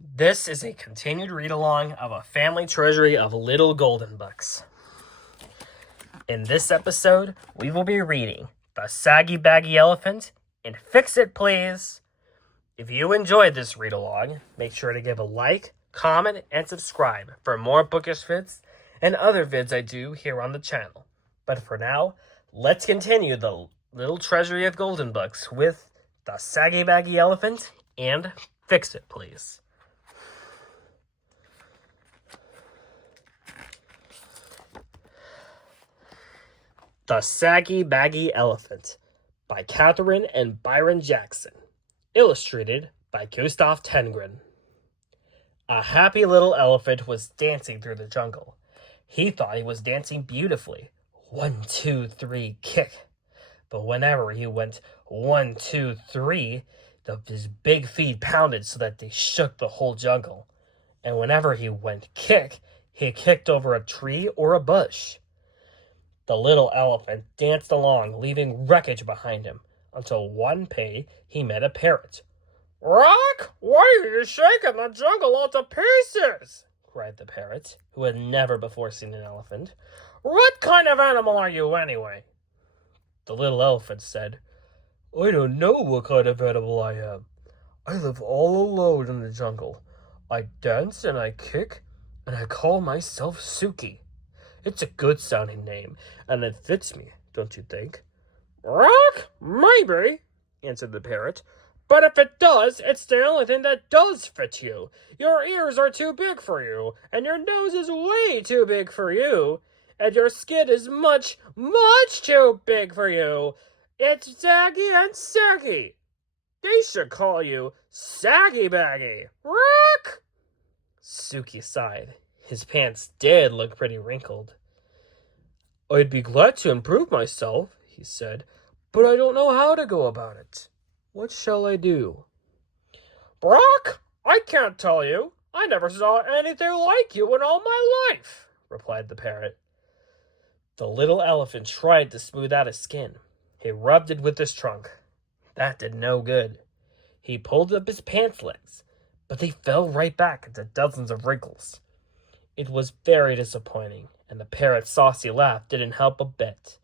This is a continued read-along of a family treasury of little golden books. In this episode, we will be reading The Saggy Baggy Elephant and Fix It Please. If you enjoyed this read-along, make sure to give a like, comment, and subscribe for more bookish vids and other vids I do here on the channel. But for now, let's continue the little treasury of golden books with The Saggy Baggy Elephant and Fix It Please. The Saggy Baggy Elephant by Catherine and Byron Jackson. Illustrated by Gustav Tengren. A happy little elephant was dancing through the jungle. He thought he was dancing beautifully. 1, 2, 3, kick. But whenever he went 1, 2, 3, his big feet pounded so that they shook the whole jungle. And whenever he went kick, he kicked over a tree or a bush. The little elephant danced along, leaving wreckage behind him, until one day he met a parrot. "Rock, why are you shaking the jungle all to pieces?" cried the parrot, who had never before seen an elephant. "What kind of animal are you, anyway?" The little elephant said, "I don't know what kind of animal I am. I live all alone in the jungle. I dance and I kick, and I call myself Suki. It's a good-sounding name, and it fits me, don't you think?" "Rock, maybe," answered the parrot. "But if it does, it's the only thing that does fit you. Your ears are too big for you, and your nose is way too big for you, and your skin is much, much too big for you. It's Saggy and Saggy. They should call you Saggy Baggy. Rock!" Suki sighed. His pants did look pretty wrinkled. "I'd be glad to improve myself," he said, "but I don't know how to go about it. What shall I do?" "Brock, I can't tell you. I never saw anything like you in all my life," replied the parrot. The little elephant tried to smooth out his skin. He rubbed it with his trunk. That did no good. He pulled up his pants legs, but they fell right back into dozens of wrinkles. It was very disappointing, and the parrot's saucy laugh didn't help a bit.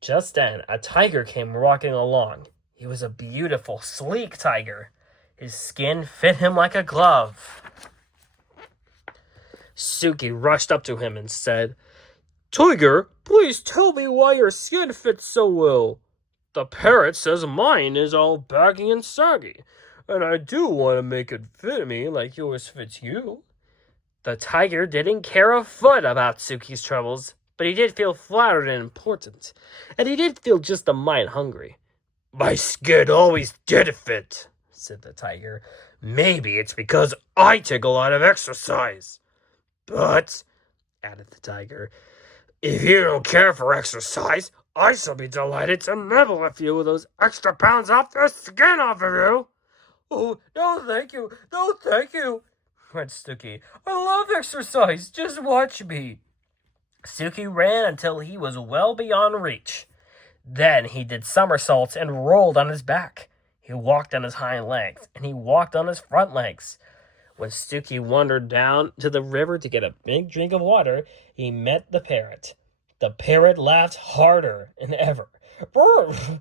Just then, a tiger came walking along. He was a beautiful, sleek tiger. His skin fit him like a glove. Suki rushed up to him and said, "Tiger, please tell me why your skin fits so well. The parrot says mine is all baggy and saggy, and I do want to make it fit me like yours fits you." The tiger didn't care a foot about Suki's troubles, but he did feel flattered and important, and he did feel just a mite hungry. "My skin always did fit," said the tiger. "Maybe it's because I take a lot of exercise. But," added the tiger, "if you don't care for exercise, I shall be delighted to nibble a few of those extra pounds off the skin off of you." "Oh, no thank you, no thank you," cried Suki. "I love exercise. Just watch me." Suki ran until he was well beyond reach. Then he did somersaults and rolled on his back. He walked on his hind legs, and he walked on his front legs. When Suki wandered down to the river to get a big drink of water, he met the parrot. The parrot laughed harder than ever. "Brr!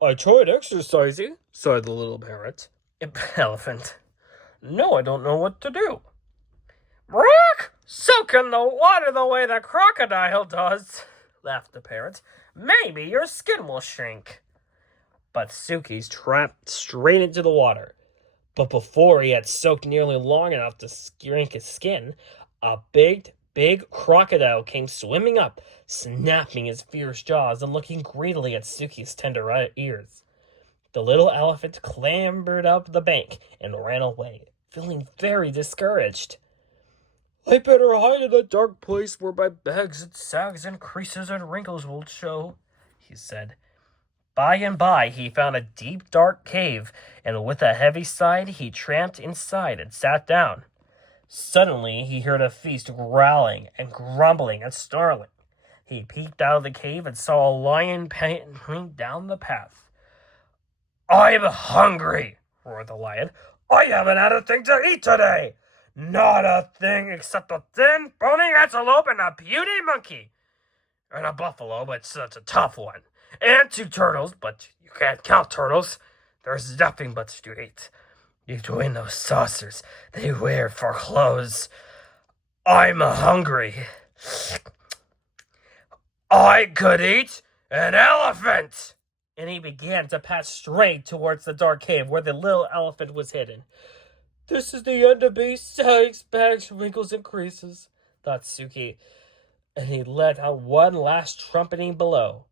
I tried exercising," sighed the little parrot. Elephant. "No, I don't know what to do." "Rock! Soak in the water the way the crocodile does," laughed the parrot. "Maybe your skin will shrink." But Suki's tramped straight into the water. But before he had soaked nearly long enough to shrink his skin, a big crocodile came swimming up, snapping his fierce jaws and looking greedily at Suki's tender ears. The little elephant clambered up the bank and ran away, feeling very discouraged. "I better hide in a dark place where my bags and sags and creases and wrinkles won't show," he said. By and by he found a deep, dark cave, and with a heavy sigh he tramped inside and sat down. Suddenly he heard a feast growling and grumbling and snarling. He peeked out of the cave and saw a lion panting down the path. "I'm hungry," roared the lion. I haven't had a thing to eat today. Not a thing except a thin, bony antelope and a puny monkey. And a buffalo, but it's a tough one. And 2 turtles, but you can't count turtles. There's nothing but to eat. Between those saucers they wear for clothes. I'm hungry. I could eat an elephant! And he began to pass straight towards the dark cave where the little elephant was hidden. This is the end of me, sags, bags, wrinkles, and creases, thought Suki, and he let out one last trumpeting blow.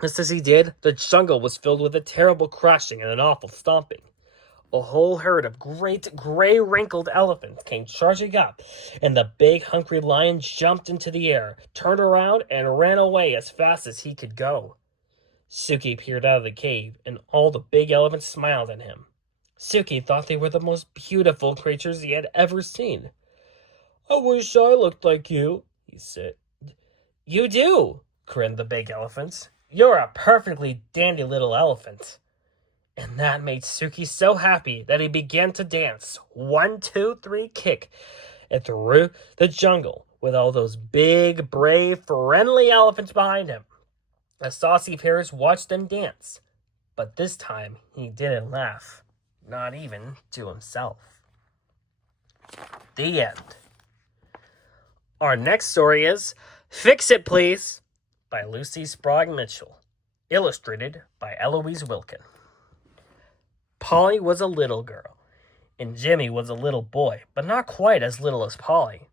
Just as he did, the jungle was filled with a terrible crashing and an awful stomping. A whole herd of great gray wrinkled elephants came charging up, and the big hungry lion jumped into the air, turned around, and ran away as fast as he could go. Suki peered out of the cave, and all the big elephants smiled at him. Suki thought they were the most beautiful creatures he had ever seen. I wish I looked like you, he said. You do, grinned the big elephants. You're a perfectly dandy little elephant. And that made Suki so happy that he began to dance 1, 2, 3, kick, and through the jungle with all those big, brave, friendly elephants behind him. The saucy parrots watched them dance, but this time he didn't laugh, not even to himself. The end. Our next story is Fix It Please by Lucy Sprague Mitchell, illustrated by Eloise Wilkin. Polly was a little girl, and Jimmy was a little boy, but not quite as little as Polly.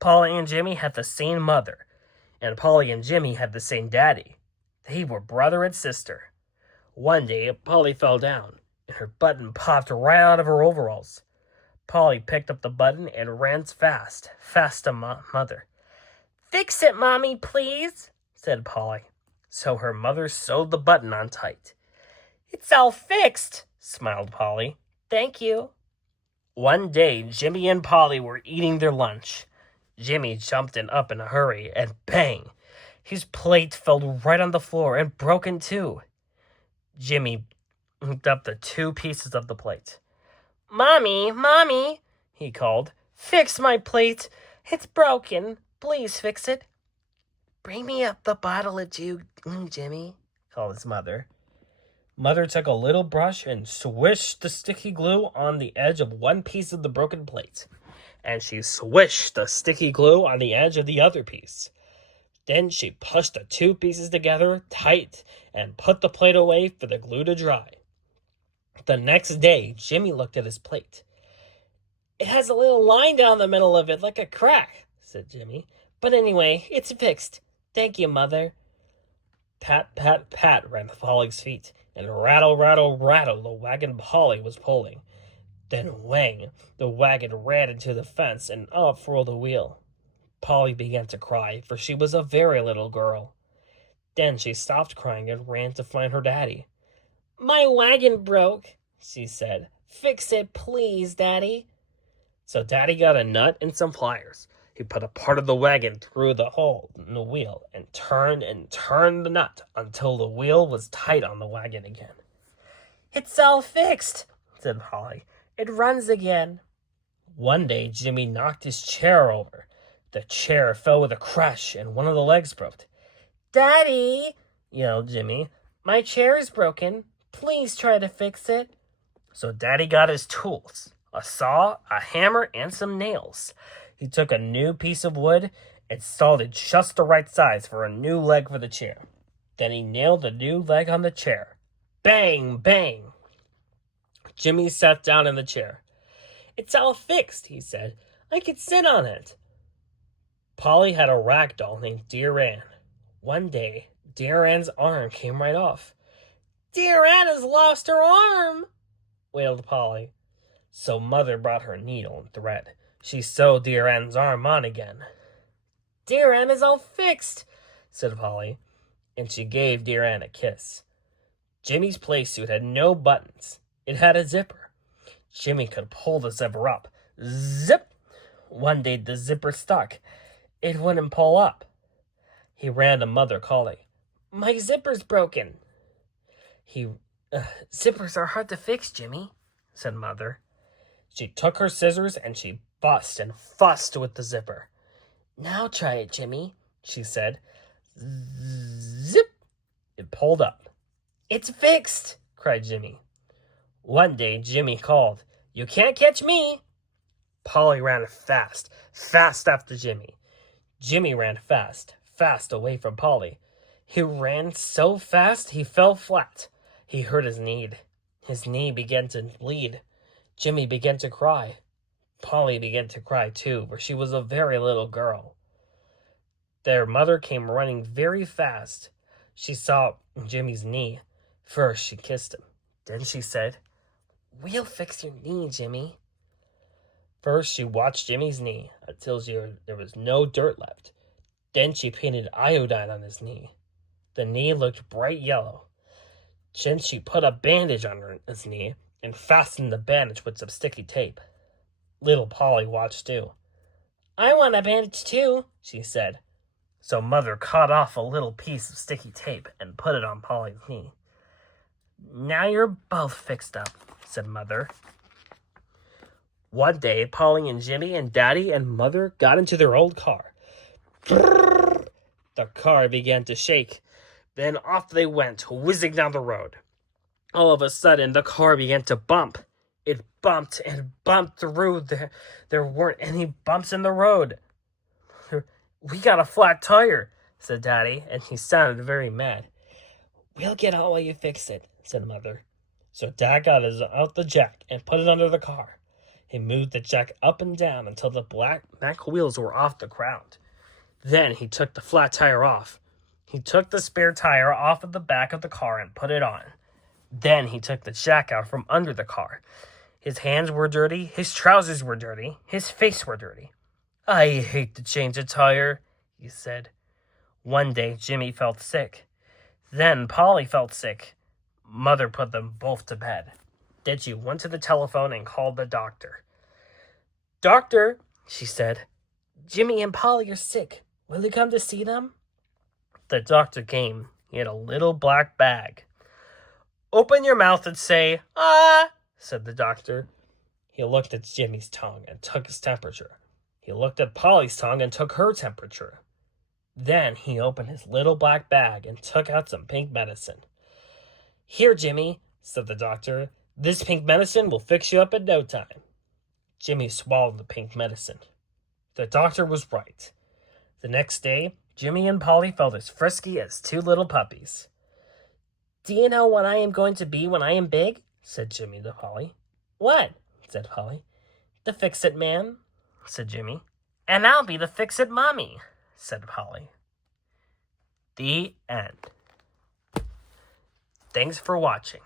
Polly and Jimmy had the same mother, and Polly and Jimmy had the same daddy. They were brother and sister. One day, Polly fell down, and her button popped right out of her overalls. Polly picked up the button and ran fast to Mother. Fix it, Mommy, please, said Polly. So her mother sewed the button on tight. It's all fixed, smiled Polly. Thank you. One day, Jimmy and Polly were eating their lunch. Jimmy jumped up in a hurry, and bang! His plate fell right on the floor and broke in two. Jimmy picked up the 2 pieces of the plate. Mommy, he called. Fix my plate. It's broken. Please fix it. Bring me up the bottle of juice, Jimmy, called his mother. Mother took a little brush and swished the sticky glue on the edge of one piece of the broken plate. And she swished the sticky glue on the edge of the other piece. Then she pushed the 2 pieces together tight and put the plate away for the glue to dry. The next day, Jimmy looked at his plate. It has a little line down the middle of it like a crack, said Jimmy. But anyway, it's fixed. Thank you, Mother. Pat, pat, pat ran Polly's feet, and rattle, rattle, rattle the wagon Polly was pulling. Then whang, the wagon ran into the fence and off rolled the wheel. Polly began to cry, for she was a very little girl. Then she stopped crying and ran to find her daddy. My wagon broke, she said. Fix it, please, Daddy. So Daddy got a nut and some pliers. He put a part of the wagon through the hole in the wheel and turned the nut until the wheel was tight on the wagon again. It's all fixed, said Polly. It runs again. One day, Jimmy knocked his chair over. The chair fell with a crash, and one of the legs broke. Daddy, yelled Jimmy, my chair is broken. Please try to fix it. So Daddy got his tools, a saw, a hammer, and some nails. He took a new piece of wood and sawed it just the right size for a new leg for the chair. Then he nailed the new leg on the chair. Bang, bang. Jimmy sat down in the chair. It's all fixed, he said. I could sit on it. Polly had a rag doll named Dear Ann. One day, Dear Ann's arm came right off. Dear Ann has lost her arm, wailed Polly. So Mother brought her needle and thread. She sewed Dear Ann's arm on again. Dear Ann is all fixed, said Polly, and she gave Dear Ann a kiss. Jimmy's playsuit had no buttons. It had a zipper. Jimmy could pull the zipper up. Zip! One day the zipper stuck. It wouldn't pull up. He ran to Mother calling, My zipper's broken. Zippers are hard to fix, Jimmy, said Mother. She took her scissors and she fussed and fussed with the zipper. "Now try it, Jimmy," she said. Zip! It pulled up. "It's fixed!" cried Jimmy. One day Jimmy called, "You can't catch me!" Polly ran fast, fast after Jimmy. Jimmy ran fast, fast away from Polly. He ran so fast he fell flat. He hurt his knee. His knee began to bleed. Jimmy began to cry. Polly began to cry too, for she was a very little girl. Their mother came running very fast. She saw Jimmy's knee. First she kissed him. Then she said, "We'll fix your knee, Jimmy." First she watched Jimmy's knee until there was no dirt left. Then she painted iodine on his knee. The knee looked bright yellow. Then she put a bandage on his knee and fastened the bandage with some sticky tape. Little Polly watched too. "I want a bandage too," she said. So Mother cut off a little piece of sticky tape and put it on Polly's knee. "Now you're both fixed up," said Mother. One day, Polly and Jimmy and Daddy and Mother got into their old car. The car began to shake. Then off they went, whizzing down the road. All of a sudden, the car began to bump. It bumped and bumped through. There weren't any bumps in the road. "We got a flat tire," said Daddy, and he sounded very mad. "We'll get out while you fix it," said Mother. So Dad got out the jack and put it under the car. He moved the jack up and down until the back wheels were off the ground. Then he took the flat tire off. He took the spare tire off of the back of the car and put it on. Then he took the jack out from under the car. His hands were dirty, his trousers were dirty, his face were dirty. "I hate to change a tire," he said. One day Jimmy felt sick. Then Polly felt sick. Mother put them both to bed. Then she went to the telephone and called the doctor. "Doctor," she said, "Jimmy and Polly are sick. Will you come to see them?" The doctor came. He had a little black bag. "Open your mouth and say, 'Ah,'" said the doctor. He looked at Jimmy's tongue and took his temperature. He looked at Polly's tongue and took her temperature. Then he opened his little black bag and took out some pink medicine. "Here, Jimmy," said the doctor. "This pink medicine will fix you up in no time." Jimmy swallowed the pink medicine. The doctor was right. The next day, Jimmy and Polly felt as frisky as two little puppies. "Do you know what I am going to be when I am big?" said Jimmy to Polly. "What?" said Polly. "The Fix-It Man," said Jimmy. "And I'll be the Fix-It Mommy," said Polly. The end. Thanks for watching.